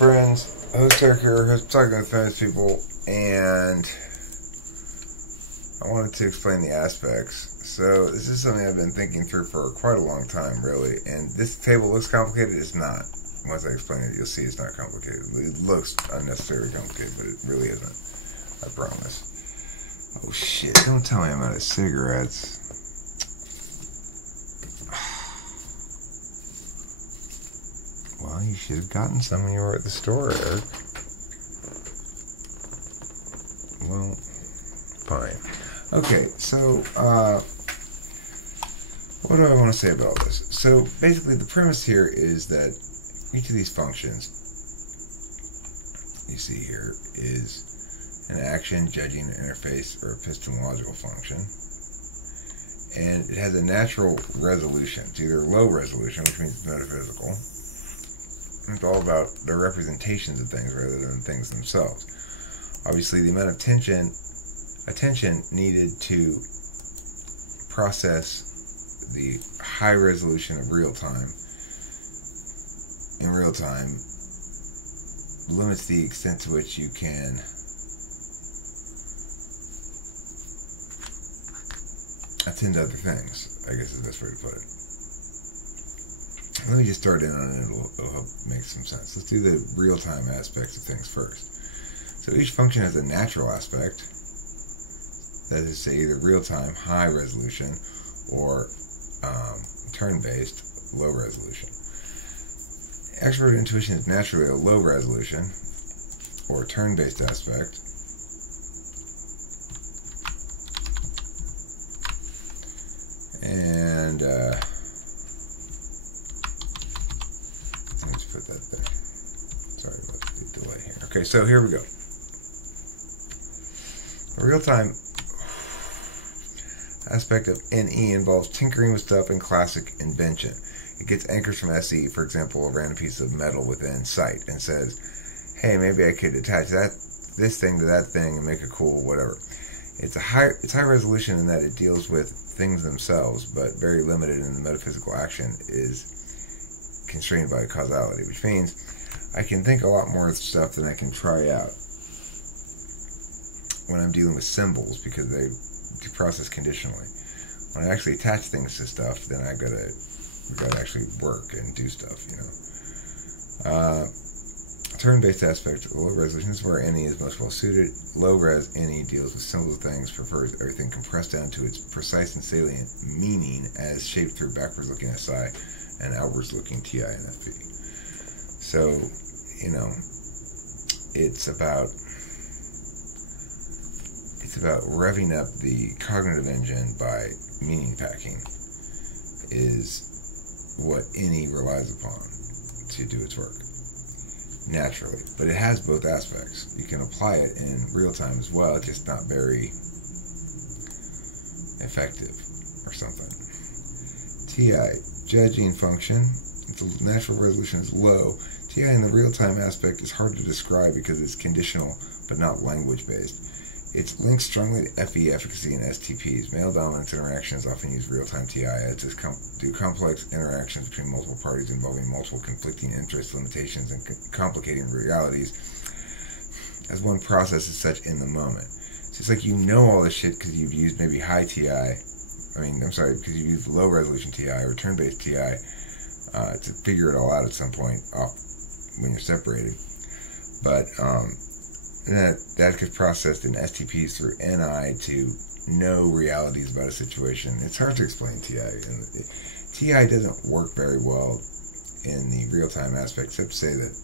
friends, host here, host talking with famous people, and I wanted to explain the aspects. So this is something I've been thinking through for quite a long time, really, and this table looks complicated. It's not. Once I explain it, you'll see it's not complicated. It looks unnecessarily complicated, but it really isn't. I promise. Oh shit, don't tell me I'm out of cigarettes. Well, you should have gotten some when you were at the store, Eric. Well, fine. Okay, so, what do I want to say about this? So, basically, the premise here is that each of these functions you see here is an action, judging, interface, or epistemological function. And it has a natural resolution. It's either low resolution, which means it's metaphysical. It's all about the representations of things rather than things themselves. Obviously, the amount of attention needed to process the high resolution of real time in real time limits the extent to which you can attend to other things, I guess is the best way to put it. Let me just start in on it, it'll help make some sense. Let's do the real-time aspects of things first. So each function has a natural aspect, that is to say either real-time, high resolution, or turn-based, low resolution. Extrovert intuition is naturally a low resolution, or turn-based aspect. And let me just put that there. Sorry about the delay here. Okay, so here we go. The real-time aspect of NE involves tinkering with stuff and classic invention. It gets anchors from SE, for example, a random piece of metal within sight, and says, hey, maybe I could attach this thing to that thing and make it cool, whatever. It's high resolution in that it deals with things themselves, but very limited in the metaphysical action is constrained by causality, which means I can think a lot more stuff than I can try out when I'm dealing with symbols, because they process conditionally. When I actually attach things to stuff, then we gotta actually work and do stuff, you know. Turn-based aspect, low resolution, is where NE is most well suited. Low res NE deals with simple things, prefers everything compressed down to its precise and salient meaning as shaped through backwards looking SI and outwards looking TI and FP. So, you know, it's about revving up the cognitive engine by meaning packing is what NE relies upon to do its work naturally. But it has both aspects. You can apply it in real time as well, it's just not very effective or something. TI, judging function, its natural resolution is low. TI in the real-time aspect is hard to describe because it's conditional but not language-based. It's linked strongly to FE, efficacy, and STPs. Male dominance interactions often use real-time TI as do complex interactions between multiple parties involving multiple conflicting interests, limitations, and complicating realities as one processes such in the moment. So it's like you know all this shit because you've used maybe high TI. Because you've used low resolution TI or turn-based TI to figure it all out at some point when you're separated. But that gets processed in STPs through NI to know realities about a situation. It's hard to explain TI. And TI doesn't work very well in the real-time aspect, except to say that,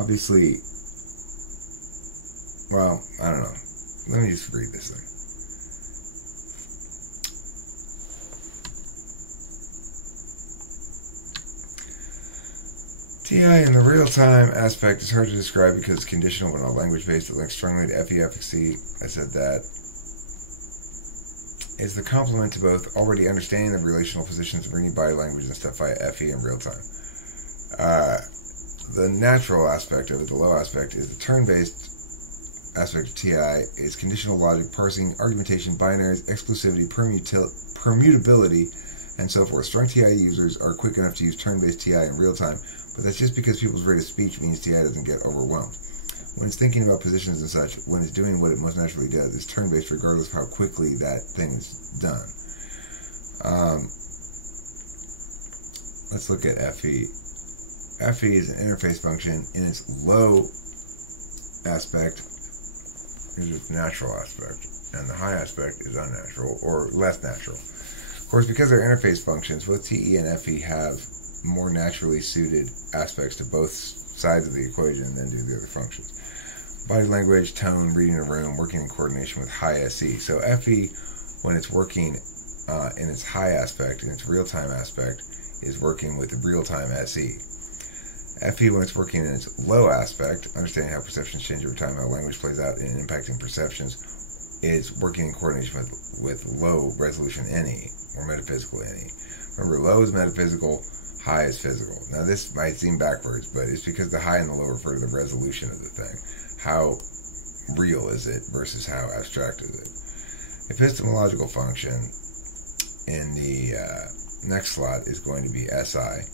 obviously, well, I don't know. Let me just read this thing. TI in the real-time aspect is hard to describe because it's conditional but not language-based. It links strongly to FE efficacy. I said that. It's the complement to both already understanding the relational positions of reading body language and stuff via FE in real time. The natural aspect of it, the low aspect, is the turn-based aspect of TI. Is conditional logic, parsing, argumentation, binaries, exclusivity, permutability, and so forth. Strong TI users are quick enough to use turn-based TI in real time, but that's just because people's rate of speech means TI doesn't get overwhelmed. When it's thinking about positions and such, when it's doing what it most naturally does, it's turn-based regardless of how quickly that thing is done. Let's look at FE. FE is an interface function in its low aspect. Is its natural aspect, and the high aspect is unnatural or less natural. Of course, because they're interface functions, both TE and FE have more naturally suited aspects to both sides of the equation than do the other functions. Body language, tone, reading a room, working in coordination with high SE. So FE, when it's working in its high aspect, in its real-time aspect, is working with real-time SE. FE, when it's working in its low aspect, understanding how perceptions change over time, how language plays out in impacting perceptions, is working in coordination with low resolution NE, or metaphysical NE. Remember, low is metaphysical, high is physical. Now, this might seem backwards, but it's because the high and the low refer to the resolution of the thing. How real is it versus how abstract is it? Epistemological function in the next slot is going to be SI,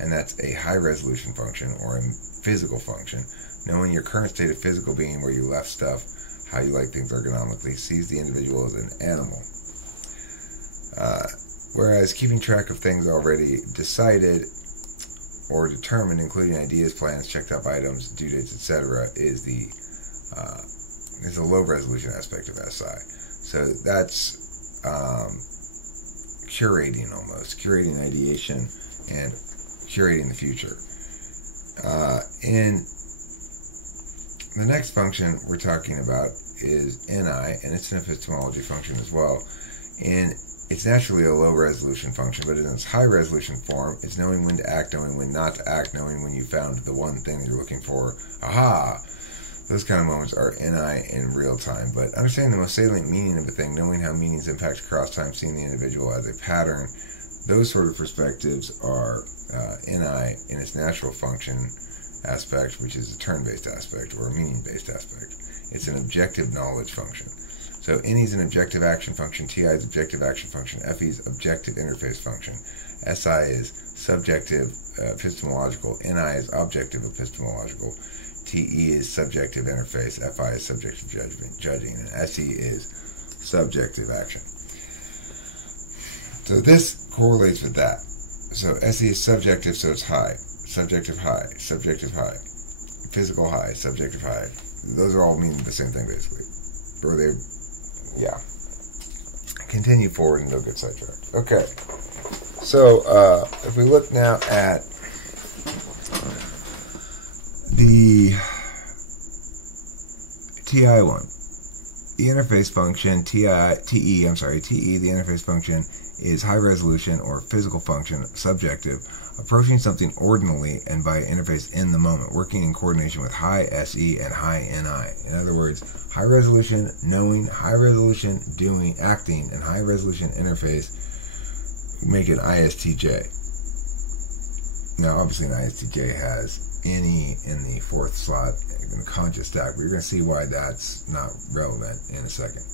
and that's a high-resolution function or a physical function, knowing your current state of physical being, where you left stuff, how you like things ergonomically, sees the individual as an animal. Whereas keeping track of things already decided or determined, including ideas, plans, checked up items, due dates, etc., is the low-resolution aspect of SI. So that's curating almost, curating ideation and curating the future. In the next function we're talking about is NI, and it's an epistemology function as well. And it's naturally a low-resolution function, but in its high-resolution form, it's knowing when to act, knowing when not to act, knowing when you found the one thing you're looking for. Aha! Those kind of moments are NI in real time. But understanding the most salient meaning of a thing, knowing how meanings impact across time, seeing the individual as a pattern, those sort of perspectives are NI in its natural function aspect, which is a turn-based aspect or a meaning-based aspect. It's an objective knowledge function. So NE is an objective action function, TI is objective action function, FE is objective interface function, SI is subjective epistemological, NI is objective epistemological, TE is subjective interface, FI is subjective judging, and SE is subjective action. So this correlates with that. So SE is subjective, so it's high, subjective high, subjective high, physical high, subjective high. Those are all meaning the same thing basically. Or they, yeah. Continue forward and they'll get sidetracked. Okay. So if we look now at the TI one, the interface function, TE, the interface function is high resolution or physical function, subjective, approaching something ordinally and by interface in the moment, working in coordination with high SE and high NI. In other words, high resolution knowing, high resolution doing, acting, and high resolution interface make an ISTJ. Now, obviously, an ISTJ has NE in the fourth slot in the conscious stack, but you're going to see why that's not relevant in a second.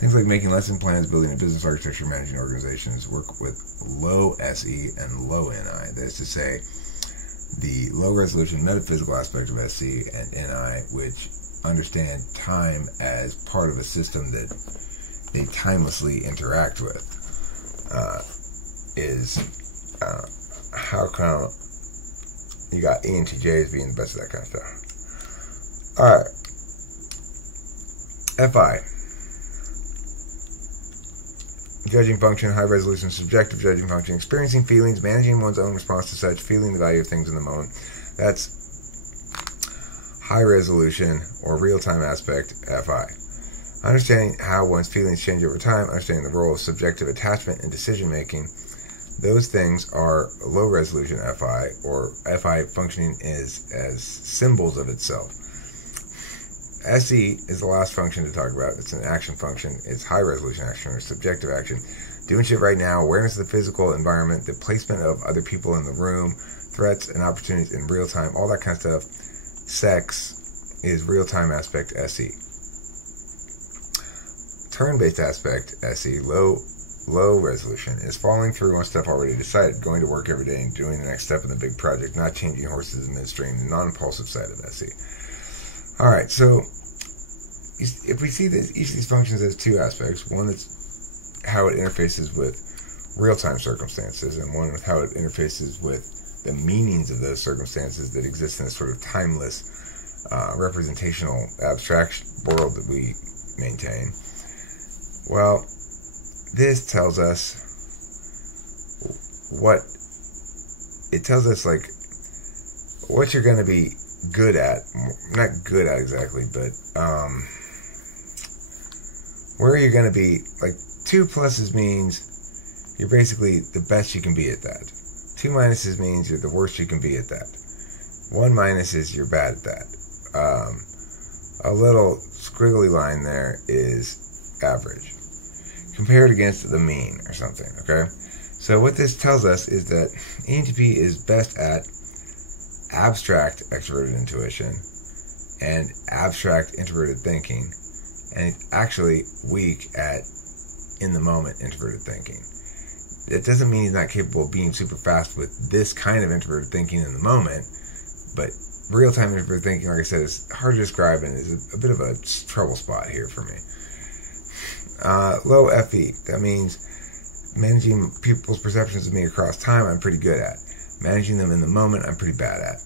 Things like making lesson plans, building a business architecture, managing organizations work with low SE and low NI. That is to say, the low-resolution metaphysical aspect of SE and NI, which understand time as part of a system that they timelessly interact with, how come you got ENTJs being the best of that kind of stuff. Alright. FI. Judging function, high resolution, subjective judging function, experiencing feelings, managing one's own response to such, feeling the value of things in the moment. That's high resolution or real-time aspect, FI. Understanding how one's feelings change over time, understanding the role of subjective attachment in decision-making. Those things are low resolution FI, or FI functioning as symbols of itself. SE is the last function to talk about. It's an action function. It's high resolution action or subjective action. Doing shit right now, awareness of the physical environment, the placement of other people in the room, threats and opportunities in real time, all that kind of stuff. Sex is real time aspect SE. Turn-based aspect SE, low low resolution is following through on stuff already decided, going to work every day and doing the next step in the big project, not changing horses in midstream, the non-impulsive side of SE. Alright, so if we see that each of these functions has two aspects, one that's how it interfaces with real-time circumstances, and one with how it interfaces with the meanings of those circumstances that exist in this sort of timeless, representational, abstract world that we maintain. Well, this tells us like what you're going to be good at, not good at exactly, but where you're going to be. Like 2 pluses means you're basically the best you can be at that. 2 minuses means you're the worst you can be at that. 1 minus is you're bad at that. A little squiggly line there is average, compared against the mean or something, okay? So what this tells us is that ENTP is best at abstract extroverted intuition and abstract introverted thinking, and actually weak at in-the-moment introverted thinking. It doesn't mean he's not capable of being super fast with this kind of introverted thinking in the moment, but real-time introverted thinking, like I said, is hard to describe and is a bit of a trouble spot here for me. Low FE, that means managing people's perceptions of me across time, I'm pretty good at. Managing them in the moment, I'm pretty bad at.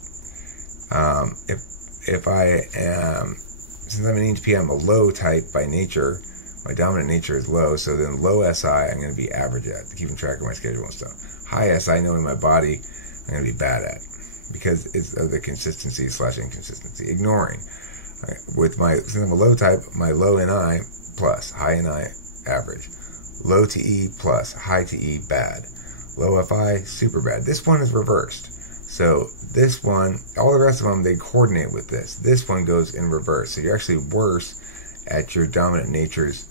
If I am, since I'm an ENTP, I'm a low type by nature. My dominant nature is low, so then low SI, I'm going to be average at, keeping track of my schedule and stuff. High SI, knowing my body, I'm going to be bad at, because it's of the consistency / inconsistency. Ignoring. Since I'm a low type, my low NI plus, high NI average. Low TE plus, high TE bad. Low FI, super bad. This one is reversed. So this one, all the rest of them, they coordinate with this. This one goes in reverse. So you're actually worse at your dominant nature's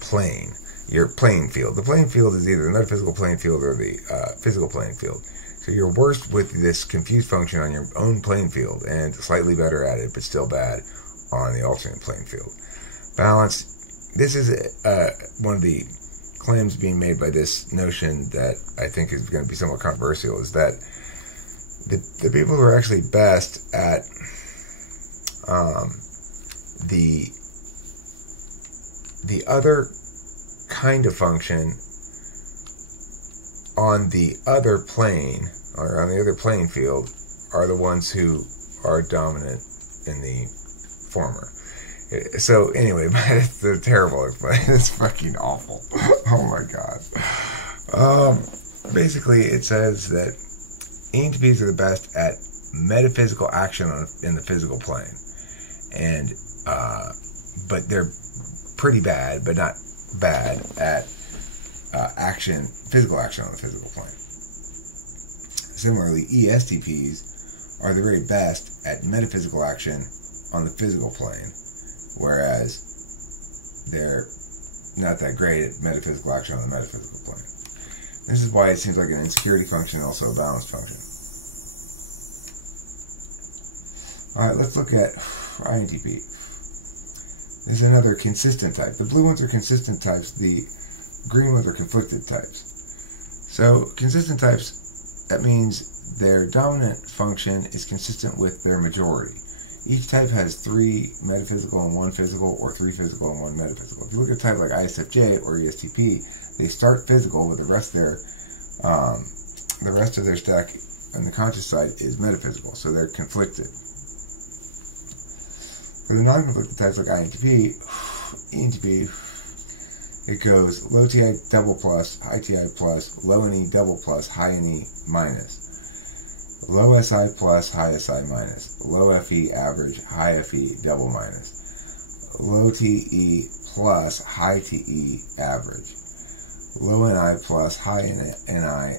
plane, your playing field. The playing field is either the metaphysical playing field or the physical playing field. So you're worst with this confused function on your own playing field and slightly better at it, but still bad on the alternate playing field. Balance. This is one of the claims being made by this notion that I think is going to be somewhat controversial, is that the people who are actually best at the other kind of function on the other plane, or on the other playing field, are the ones who are dominant in the former. So anyway, it's a terrible explanation. It's fucking awful. Oh my god. Basically, it says that ENTPs are the best at metaphysical action in the physical plane, and but they're pretty bad, but not bad at physical action on the physical plane. Similarly, ESTPs are the very best at metaphysical action on the physical plane, whereas they're not that great at metaphysical action on the metaphysical plane. This is why it seems like an insecurity function, also a balance function. Alright, let's look at INTP. This is another consistent type. The blue ones are consistent types, the green ones are conflicted types. So, consistent types, that means their dominant function is consistent with their majority. Each type has 3 metaphysical and 1 physical, or 3 physical and 1 metaphysical. If you look at a type like ISFJ or ESTP, they start physical, but the rest of their stack on the conscious side is metaphysical, so they're conflicted. For the non-conflicted types like ENTP, it goes low TI double plus, high TI plus, low NE double plus, high NE minus. Low SI plus, high SI minus. Low FE average, high FE double minus. Low TE plus, high TE average. Low NI plus, high NI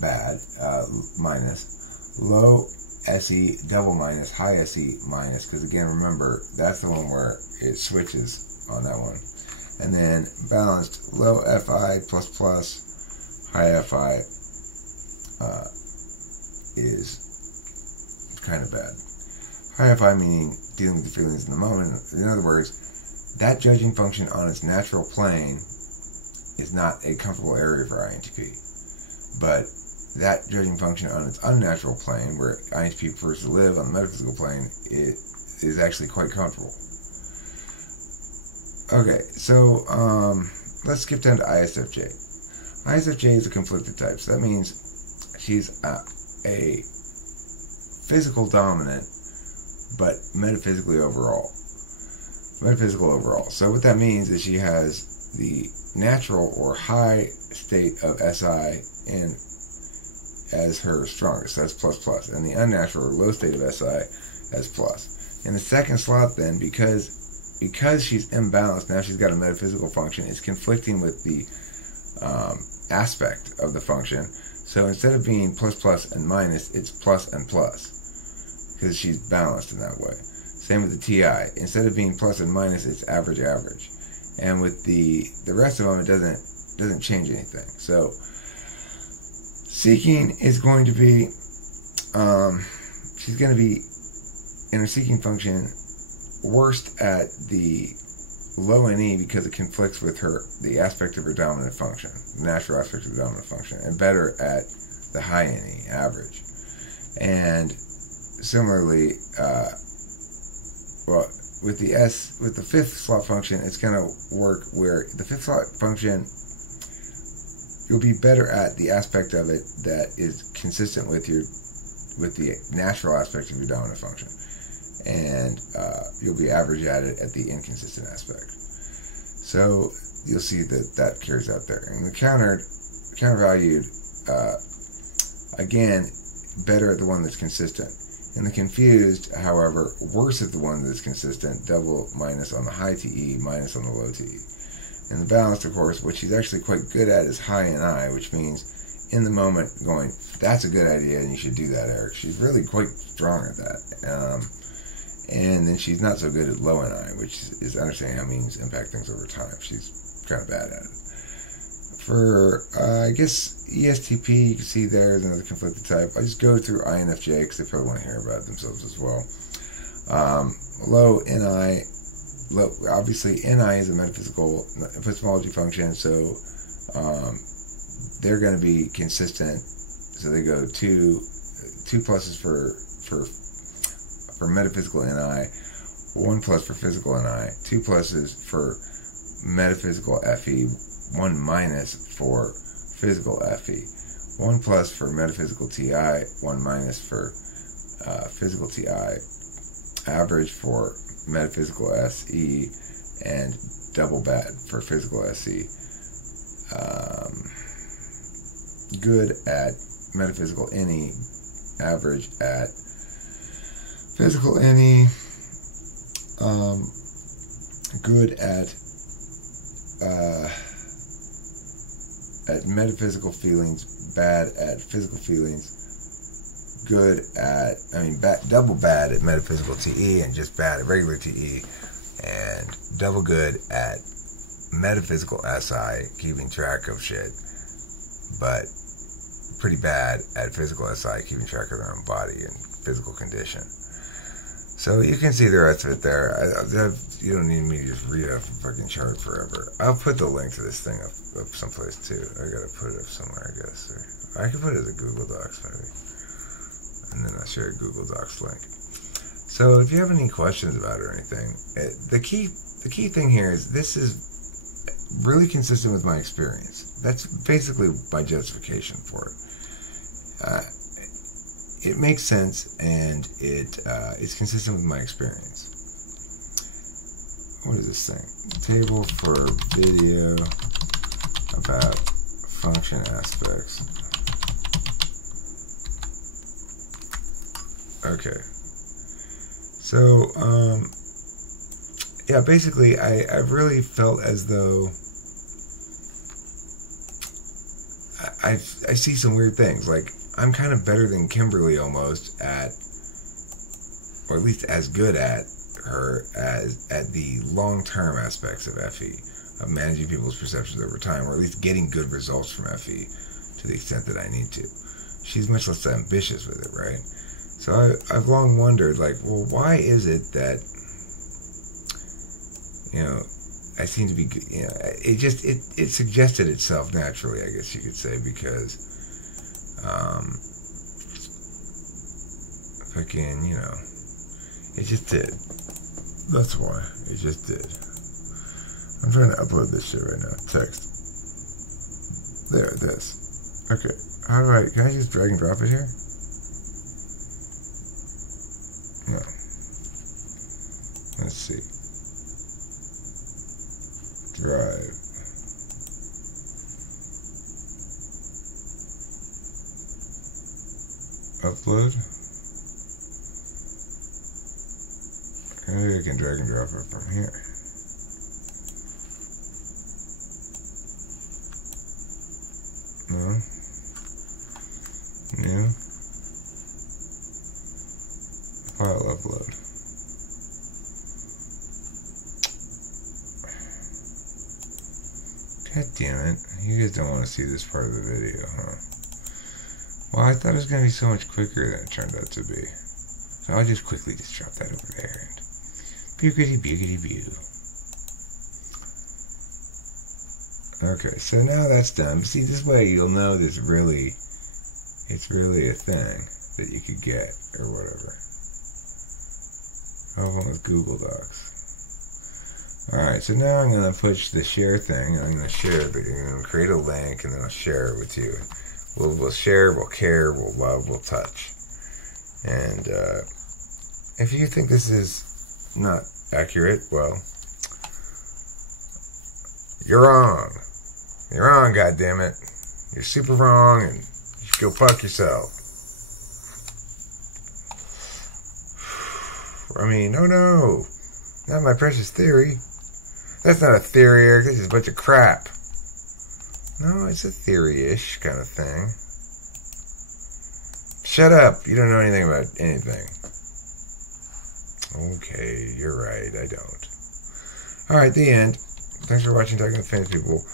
bad, minus. Low SE double minus, high SE minus, because again, remember, that's the one where it switches on that one. And then balanced, low FI plus plus, high FI is kind of bad. High FI meaning dealing with the feelings in the moment. In other words, that judging function on its natural plane is not a comfortable area for INTP. But that judging function on its unnatural plane, where INTP prefers to live on the metaphysical plane, it is actually quite comfortable. Okay, so let's skip down to ISFJ. ISFJ is a conflicted type, so that means she's a physical dominant, but metaphysical overall. So what that means is she has the natural or high state of SI in as her strongest, that's plus, and the unnatural or low state of SI as plus. In the second slot then, because she's imbalanced, now she's got a metaphysical function, it's conflicting with the aspect of the function. So instead of being plus and minus, it's plus and plus, because she's balanced in that way. Same with the TI. Instead of being plus and minus, it's average. And with the rest of them, it doesn't change anything. So seeking is going to be, she's going to be, in her seeking function, worst at the low NE because it conflicts with the aspect of her dominant function, the natural aspect of the dominant function, and better at the high NE, average. And similarly, with the fifth slot function, it's going to work where the fifth slot function, you'll be better at the aspect of it that is consistent with the natural aspect of your dominant function, and you'll be average at it at the inconsistent aspect. So you'll see that carries out there. And the countervalued, again, better at the one that's consistent. In the confused, however, worse at the one that's consistent, double minus on the high TE, minus on the low TE. In the balanced, of course, what she's actually quite good at is high NI, which means in the moment going, that's a good idea and you should do that, Eric. She's really quite strong at that. And then she's not so good at low NI, which is understanding how means impact things over time. She's kind of bad at it. For, I guess, ESTP, you can see there is another conflicted type. I just go through INFJ because they probably want to hear about themselves as well. Low NI, obviously NI is a metaphysical epistemology function, so they're going to be consistent. So they go two pluses for metaphysical NI, 1 plus for physical NI, 2 pluses for metaphysical FE, 1 minus for physical FE, 1 plus for metaphysical TI, 1 minus for physical TI, average for metaphysical SE, and double bad for physical SE. Good at metaphysical NE, average at physical NE, good at metaphysical feelings, bad at physical feelings, good at, double bad at metaphysical TE and just bad at regular TE, and double good at metaphysical SI, keeping track of shit, but pretty bad at physical SI, keeping track of their own body and physical condition. So you can see the rest of it there. You don't need me to just read a fucking chart forever. I'll put the link to this thing up someplace too. I gotta put it up somewhere, I guess. Or I can put it as a Google Docs maybe. And then I'll share a Google Docs link. So if you have any questions about it or anything, the key thing here is this is really consistent with my experience. That's basically my justification for it. It makes sense, and it's consistent with my experience. What is this thing? Table for video about function aspects. Okay. So, yeah, basically, I've really felt as though I see some weird things. Like, I'm kind of better than Kimberly almost at, or at least as good at her as at the long-term aspects of FE, of managing people's perceptions over time, or at least getting good results from FE to the extent that I need to. She's much less ambitious with it, right? So I've long wondered, like, well, why is it that, I seem to be, you know, it suggested itself naturally, I guess you could say, because, fucking, you know, it just did. That's why. It just did. I'm trying to upload this shit right now. Text. There, this. Okay. How do can I just drag and drop it here? No. Let's see. Drive. Upload. Maybe I can drag and drop it from here. No. New. File upload. God damn it. You guys don't want to see this part of the video, huh? Well, I thought it was going to be so much quicker than it turned out to be. So I'll just quickly just drop that over there and boogity-boogity-boo. Okay, so now that's done. See, this way you'll know it's really a thing that you could get or whatever. Open with Google Docs. Alright, so now I'm going to push the share thing. I'm going to share, I'm going to create a link and then I'll share it with you. We'll share, we'll care, we'll love, we'll touch. And if you think this is not accurate, well, you're wrong. You're wrong, goddammit. You're super wrong, and you should go fuck yourself. I mean, no. Not my precious theory. That's not a theory, Eric. This is a bunch of crap. No, it's a theory-ish kind of thing. Shut up. You don't know anything about anything. Okay, you're right. I don't. Alright, the end. Thanks for watching Talking with Famous People.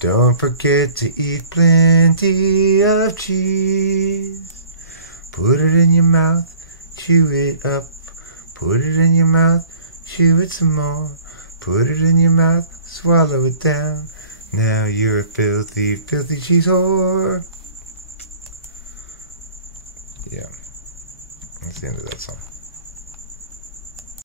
Don't forget to eat plenty of cheese. Put it in your mouth, chew it up. Put it in your mouth, chew it some more. Put it in your mouth, swallow it down. Now you're a filthy, filthy cheese whore. Yeah, that's the end of that song.